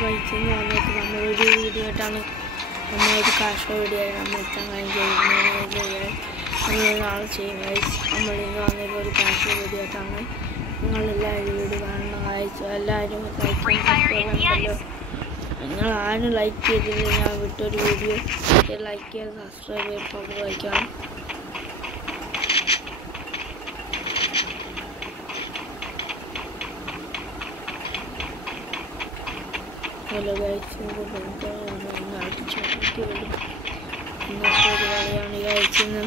കഴിച്ചെന്ന് വന്നിട്ട് നമ്മളൊരു വീഡിയോ ആയിട്ടാണ് നമ്മളൊരു കാശ വീഡിയോ ആയി നമ്മൾ എത്താൻ കഴിഞ്ഞത് നമ്മൾ നാളെ ചെയ്യും ഗൈസ്. നമ്മളിന്ന് വന്നിട്ട് ഒരു കാശ വീഡിയോ ആയിട്ടാണ്. നിങ്ങളെല്ലാവരും വീഡിയോ കാണണം ഗൈസ്. എല്ലാവരും ലൈക്ക് നിങ്ങൾ ആരും ലൈക്ക് ചെയ്തില്ല ഞാൻ വിട്ടൊരു വീഡിയോ ലൈക്ക് ചെയ്ത് സബ്സ്ക്രൈബ് ചെയ്ത് വായിക്കണം. ഹലോ ഗൈസ്, അടിച്ചു വരും ഇന്നത്തെ ഒരു കളിയാണ് കഴിച്ചെന്ന്.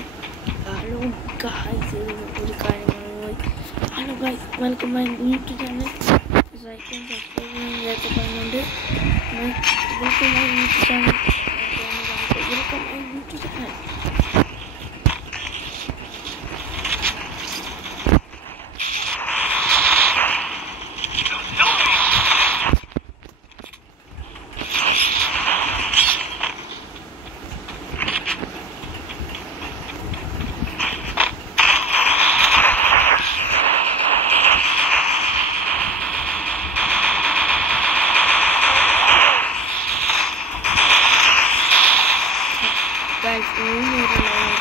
ഹലോ ഗൈസ്, ഒരു കാര്യമാണ്. Hello guys, welcome my YouTube channel. Like and subscribe ചെയ്യാനൊക്കെ പറഞ്ഞുകൊണ്ട് welcome my YouTube channel. Welcome my YouTube channel.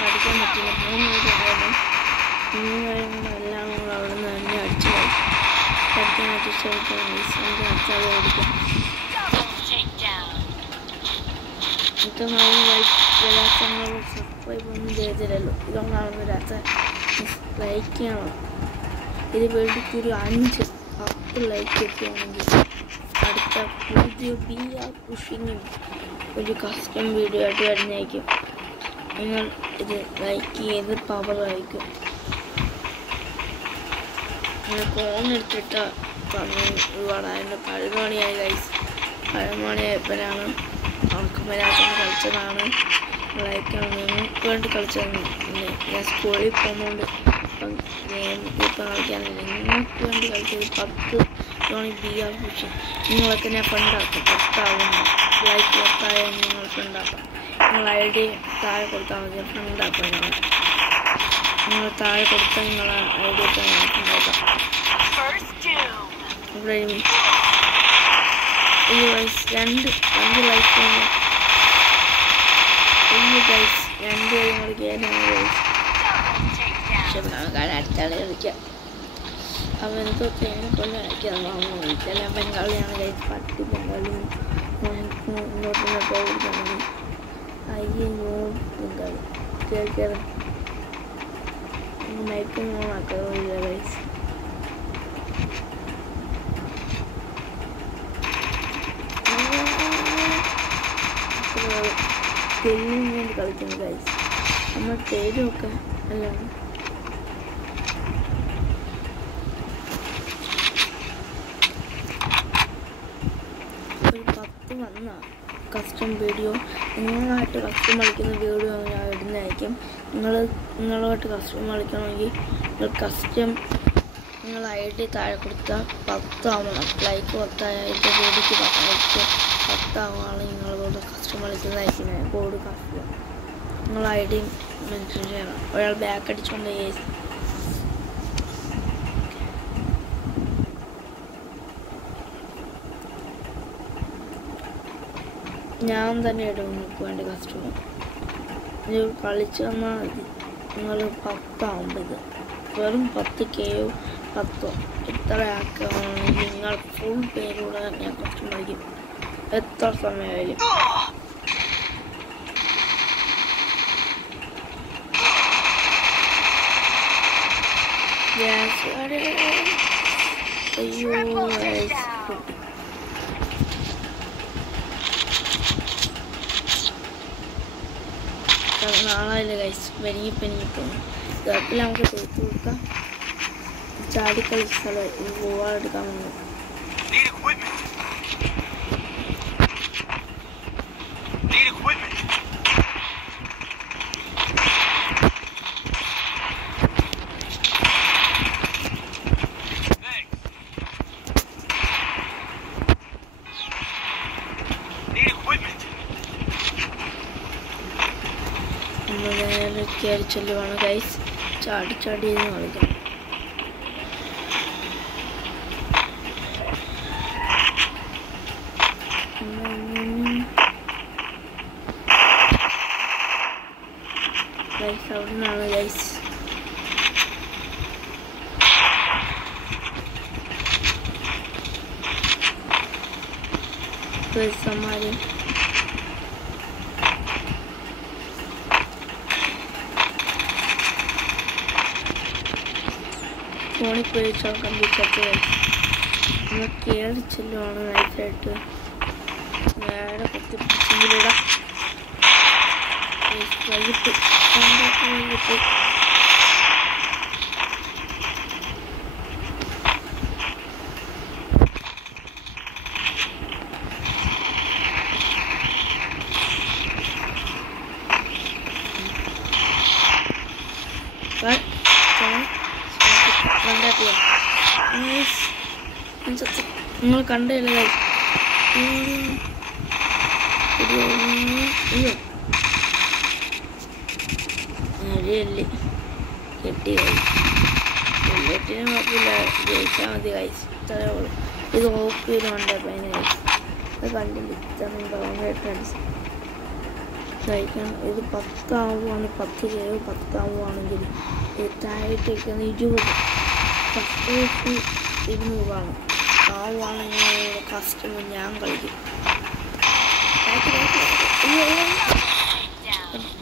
പഠിക്കാൻ പറ്റില്ല. 3 കാര്യങ്ങളും എല്ലാം കൂടെ അവിടെ നിന്ന് തന്നെ അടിച്ചു പഠിക്കാൻ പറ്റിയ പഠിക്കാം. സബ്സ്ക്രൈബ് ഒന്നും ചെയ്തില്ലല്ലോ. ഇതൊന്നാണെന്ന് രാത്രി ലൈക്ക് ചെയ്യണം. ഇത് വേണ്ടിക്ക് ഒരു 5-10 ലൈക്ക് എത്തുകയാണെങ്കിൽ അടുത്ത പുതിയ പുഷിങ്ങും ഒരു കസ്റ്റം വീഡിയോ ആയിട്ട് വരുന്നതായിരിക്കും. നിങ്ങൾ ഇത് ലൈക്ക് ചെയ്ത് പവർ ആയിരിക്കും. അങ്ങനെ ഫോൺ എടുത്തിട്ട് ഒരുപാടായിട്ട് 11 മണിയായി ഗൈസ്. 11 മണിയായപ്പോഴാണ് ഉറക്കം വരാത്തത് കളിച്ചതാണ്. ലൈക്കാണ് നിങ്ങൾക്ക് വേണ്ടി കളിച്ചതാണ്. ഞാൻ സ്കൂളിൽ പോകുന്നതുകൊണ്ട് ഇപ്പം ഗെയിം ഇപ്പം കളിക്കാനില്ല. നിങ്ങൾക്ക് വേണ്ടി കളിച്ചത് 10 BR പുഷ്. നിങ്ങളൊക്കെ ഞാൻ ഫണ്ടാക്കും. 10 ആവുന്നു ലൈക്ക് 10 ആയാൽ നിങ്ങൾ ഫണ്ടാക്കാം. നിങ്ങൾ ID താഴെ കൊടുത്താൽ മതി. ഫണ്ടാക്കാം. നിങ്ങൾ താഴെ കൊടുത്താൽ നിങ്ങളെ ID ഒക്കെ ഉണ്ടാക്കാം. ഇവിടെ ഈ വയസ്സ് 2 ലൈക്ക് ഗൈസ്. 2 പേരും കളിക്കാനാണ് ഗൈസ്. പക്ഷെ അടുത്താളെ കളിക്കാം. അവൻ എന്തോ തേനെ കൊണ്ട് കളിക്കാൻ ചില ബംഗാളിയാണ് ഗൈസ്. പട്ടി ബംഗാളി ഇങ്ങോട്ട് പോയിരിക്കുന്നത്. അയ്യോ ബംഗാളി കേൾക്കാറ് മയക്കുമോണാക്കില്ല ഗൈസ്. തെല്ലിന് വേണ്ടി കളിക്കുന്നു ഗൈസ്. നമ്മൾ തേരുമൊക്കെ അല്ല ഒരു 10 വന്ന കസ്റ്റം വീഡിയോ നിങ്ങളായിട്ട് കസ്റ്റം കളിക്കുന്ന വീഡിയോ ഞാൻ ഇടുന്നതായിരിക്കും. നിങ്ങളുമായിട്ട് കസ്റ്റം കളിക്കണമെങ്കിൽ കസ്റ്റം നിങ്ങൾ ID താഴെ കൊടുത്താൽ 10 ആവണം. ലൈക്ക് 10 ആയിട്ട് ബോഡിക്ക് 10 ആവുകയാണ്. നിങ്ങളോട് കസ്റ്റം കളിക്കുന്നതായിരിക്കും. ബോർഡ് കസ്റ്റം നിങ്ങൾ ID മെൻഷൻ ചെയ്യണം. ഒരാൾ ബാക്ക് അടിച്ചുകൊണ്ട് ഞാൻ തന്നെ ഇടും. നിങ്ങൾക്ക് വേണ്ടി കസ്റ്റമർ ഇത് കളിച്ച് തന്നാൽ മതി. നിങ്ങൾ 10 ആവുമ്പോൾ ഇത് വെറും 10K-യോ 10 ഇത്ര ആക്കുകയാണെങ്കിൽ നിങ്ങൾ ഫുൾ പേരൂടെ ഞാൻ കസ്റ്റമർ കളിക്കും. എത്ര സമയമായാലും നാളെ ഗൈസ് പെനിങ്ങിപ്പോകും. ഗർപ്പിൽ നമുക്ക് തേച്ച് കൊടുക്കാം. ചാടിക്കളി സ്ഥലം പോവാതെടുക്കാൻ വന്നു. കയറി ചെല്ലുവാണ് ഗൈസ്. ചാടി കളിക്കാം. ദിവസന്മാര് ഫോണിൽ പോയി കമ്പ്യൂട്ടർ നമ്മൾ കയറി ചെല്ലുവാണ് നൈസായിട്ട് നേരെ കുത്തിപ്പിടിച്ചെങ്കിലിടാം വൈകിട്ട് നിങ്ങൾ കണ്ടില്ല അടിയല്ലേ കെട്ടി കെട്ടിന് കുഴപ്പമില്ല ജയിച്ചാൽ മതി കഴിച്ച് ഇത്രയേ ഉള്ളൂ ഇത് ഓഫ് ചെയ്തുകൊണ്ട് പതിന് കഴിച്ച് ഇത് കണ്ടില്ല കഴിക്കണം ഇത് 10 ആവുകയാണ് 10 രൂപ 10 ആവുകയാണെങ്കിൽ താഴേക്ക് വയ്ക്കുന്ന 20 200 ആവുകയാണെങ്കിൽ കസ്റ്റമർ ഞാൻ കളിക്കും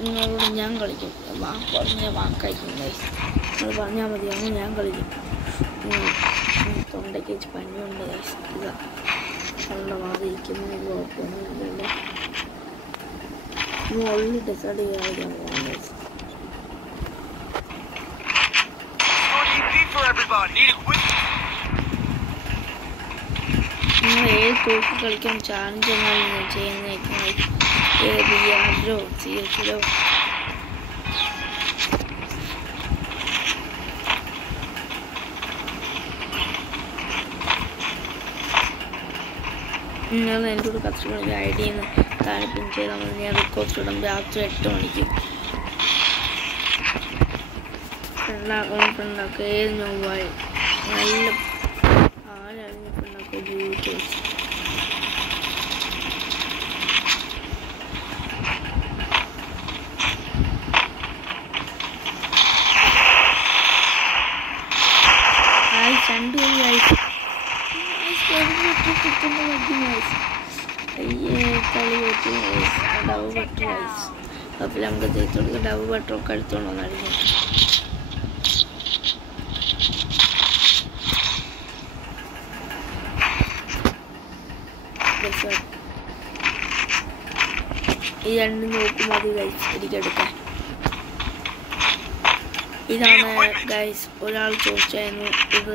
നിങ്ങളോട് ഞാൻ കളിക്കും പറഞ്ഞ വാക്കായിരിക്കും നിങ്ങൾ പറഞ്ഞാൽ മതിയാകുമ്പോൾ ഞാൻ കളിക്കും തൊണ്ടയ്ക്ക് വെച്ച് പനിയുണ്ട് ഇതാ നല്ല വാതിരിക്കുന്ന കുഴപ്പമൊന്നുമില്ലല്ലോ ഓൾറെഡി ഡിസൈഡ് ചെയ്യാൻ പോകുന്നത് നിങ്ങൾ ഏത് തോക്ക് കളിക്കാൻ ചാലഞ്ച് എന്നാലും ചെയ്യുന്നതായിരിക്കും ഏത് ബിയാറിലോ CSലോ നിങ്ങൾ എൻ്റെ കൂടെ കസ്റ്റമർക്ക് ഐഡിയെന്ന് താഴെ പിൻ ചെയ്താൽ മതി ഞാൻ റിക്വസ്റ്റ് ഇടും രാത്രി 8 മണിക്ക് ഫ്രണ്ടാക്കുക ഏത് നോവായി നല്ല ആരായിരുന്നു ഫ്രണ്ടാക്കുക യൂട്യൂബ്സ് അപ്പോൾ നമുക്ക് തേച്ചോടുക്ക ഡബ് ബട്ടറൊക്കെ എടുത്തോണ്ട് വന്നായിരുന്നു ഈ രണ്ടും നോക്കും മതി ഗൈസ് എനിക്കെടുക്കാൻ ഇതാണ് ഗൈസ് ഒരാൾ ചോദിച്ചായിരുന്നു ഇത്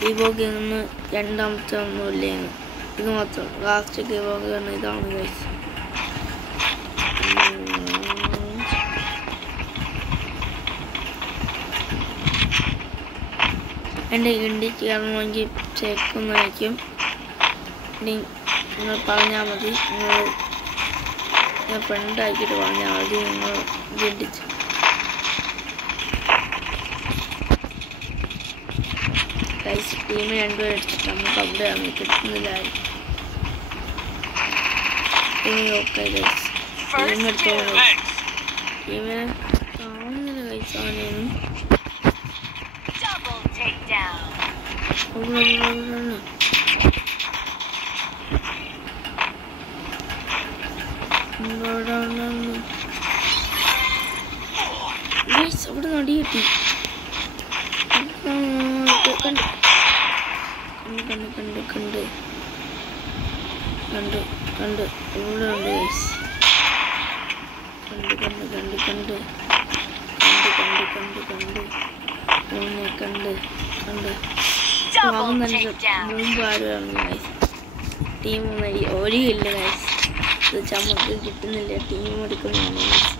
ഗീവോഗിൽ നിന്ന് രണ്ടാമത്തെ ഒന്നുമില്ലേന്ന് ഇത് മാത്രം ലാസ്റ്റ് ഗീവോഗാണ് ഇതാണ് ഗൈസ് എൻ്റെ ഇൻഡിക്ക് കയറണമെങ്കിൽ ചേക്കുന്നതായിരിക്കും നിങ്ങൾ പറഞ്ഞാൽ മതി നിങ്ങൾ ഫ്രണ്ടാക്കിയിട്ട് പറഞ്ഞാൽ മതി നിങ്ങൾ ഇൻഡിച്ച് ഗൈസ് ടീമിന് 2 പേര് അടിച്ചിട്ട് നമുക്ക് അവിടെയാണ് കിട്ടുന്നില്ല ഓക്കെ ഗൈസ് ടീമെടുത്തോളൂ ടീമിനെ കാണുന്നില്ല ഗൈസ് അവനെയൊന്നും അവിടെ നടി കിട്ടി കണ്ട് ഇവിടെ ഉണ്ട് ഗൈസ് മുമ്പ് ആരും ഗൈസ് ടീം ഒരു കില്ല് ഗൈസ് ഇത് ചമ്മക്ക് കിട്ടുന്നില്ല ടീം എടുക്കുന്നതാണ് ഗൈസ്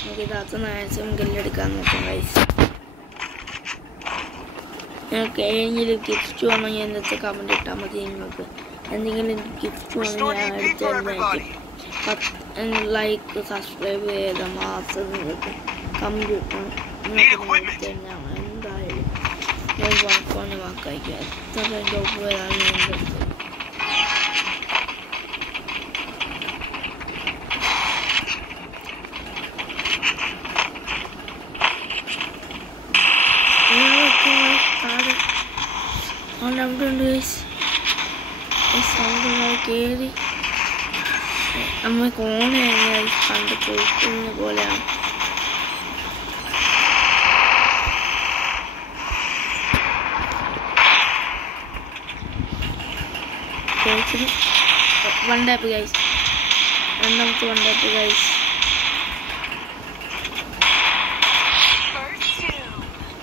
നമുക്ക് ഇതാത്ത മാക്സിമം കില്ലെടുക്കാൻ നോക്കാം ഗൈസ് നിങ്ങൾക്ക് ഏതെങ്കിലും ഗിഫ്റ്റ് വേണമെങ്കിൽ എൻ്റെ അടുത്ത് കമൻറ്റ് ഇട്ടാൽ മതി നിങ്ങൾക്ക് എന്തെങ്കിലും ഗിഫ്റ്റ് വേണമെങ്കിൽ ഞാൻ എടുത്തു തരുന്നതായിരിക്കും ലൈക്ക് സബ്സ്ക്രൈബ് ചെയ്താൽ മാത്രം നിങ്ങൾക്ക് കമൻറ്റ് കിട്ടണം നിങ്ങൾക്ക് എടുത്തു തന്നെയാണ് എന്തായാലും വാക്കാണ് വാക്കായിരിക്കും എത്ര ജോബ് വരാണ് എൻ്റെ അടുത്ത് അവിടെ ഉണ്ട് കയറി നമ്മൾ കോണയായി കണ്ട് തോക്കുന്ന പോലെയാണ്. വൺ ടാപ്പ് ഗൈസ്, രണ്ടാമത്തെ വൺ ടാപ്പ് ഗൈസ്.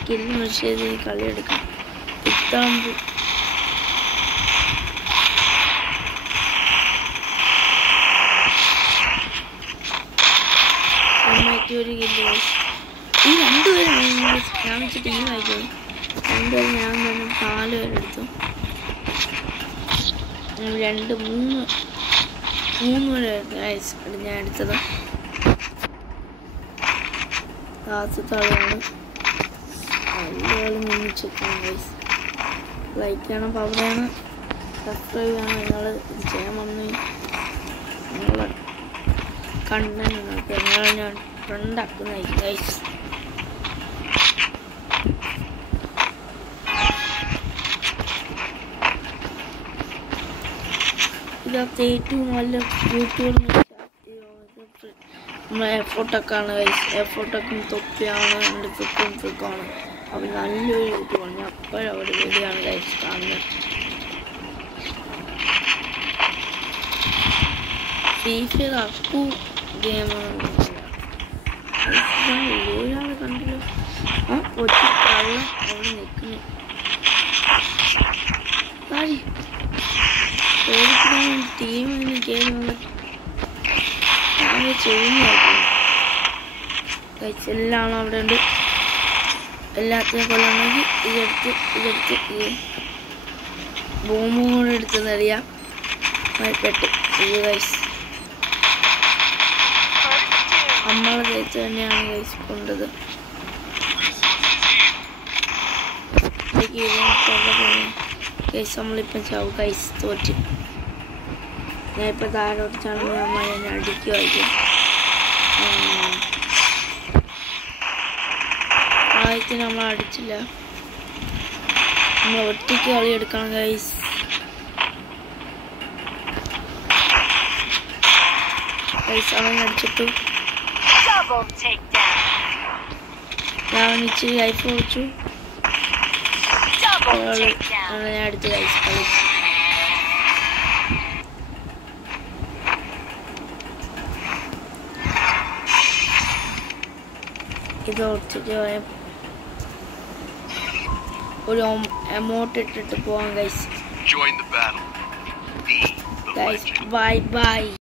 കില്ല് മനുഷ്യത് കളിയെടുക്കാം. ഇത്താകുമ്പോൾ ഒരു കില്ല് ഗൈസ്. ഈ രണ്ടുപേരും ഞാൻ വെച്ച് ടീം ആയിക്കോളും. രണ്ടുപേരും ഞാൻ തന്നെ 4 പേരെടുത്തു. 3 പേരെ ഗൈസ് ഞാൻ എടുത്തത്. ലാസ്റ്റത്തെ ആളാണ്. എല്ലാവരും ഒന്നിച്ചെത്താം ഗൈസ്. ലൈക്ക് ചെയ്യണം, പവർ ചെയ്യണം, സബ്സ്ക്രൈബ് ചെയ്യണം. നിങ്ങൾ ഇത് ചെയ്യാൻ വന്ന് നിങ്ങളെ കണ്ടന്റ് നോക്കി നിങ്ങളെ ഞാൻ ഫ്രണ്ടാക്കുന്നതായിരിക്കും ഗൈസ്. ഇതിനകത്ത് ഏറ്റവും നല്ല യൂട്യൂബിൽ നമ്മളെ എഫോർട്ടൊക്കെയാണ് ഗൈസ്. എഫോർട്ടൊക്കെ തൊപ്പിയാണ്, എൻ്റെ ഫ്രിക്കാണ്. അവർ നല്ലൊരു യൂട്യൂബാണ്. ഞാൻ അപ്പോഴും അവിടെ വീഡിയോയാണ് ഗൈസ് കാണുന്നത്. ഫീഫ അക്കു ഗെയിമാണ്. ഒരാളെ കണ്ടല്ലോ. ഒറ്റ കള്ളം അവിടെ നിൽക്കുന്നു. ടീമിന് കയറി ചെയ്യുന്നതായിരിക്കും. എല്ലാം അവിടെ ഉണ്ട്. എല്ലാത്തിനും കൊല്ലണമെങ്കിൽ ഇതെടുത്ത് ബോംബും കൂടെ എടുത്തെന്നറിയാം. പെട്ട് ഇത് ഗൈസ് നമ്മളെ കഴിച്ച് തന്നെയാണ് ഗൈസ് കൊണ്ടത്. ഗൈസ് നമ്മളിപ്പം ചാവും ഗൈസ്, തോറ്റ്. ഞാൻ ഇപ്പം താഴോട്ട് ചാടുമ്പോൾ നമ്മൾ എന്നെ അടിക്കുമായിരിക്കും. ആദ്യത്തിന് നമ്മൾ അടിച്ചില്ല. നമ്മൾ ഒറ്റയ്ക്ക് കളി എടുക്കണം ഗൈസ്. ഗൈസ് അവൻ അടിച്ചിട്ടു. ഞാൻ ഇച്ചിരി ലൈഫ് വെച്ചു. ഞാൻ അടുത്ത് ഗൈസ് കളി. ഇത് ഒറ്റയ്ക്ക് ഒരു എമൗണ്ട് ഇട്ടിട്ട് പോവാം ഗൈസ്. Guys, bye bye.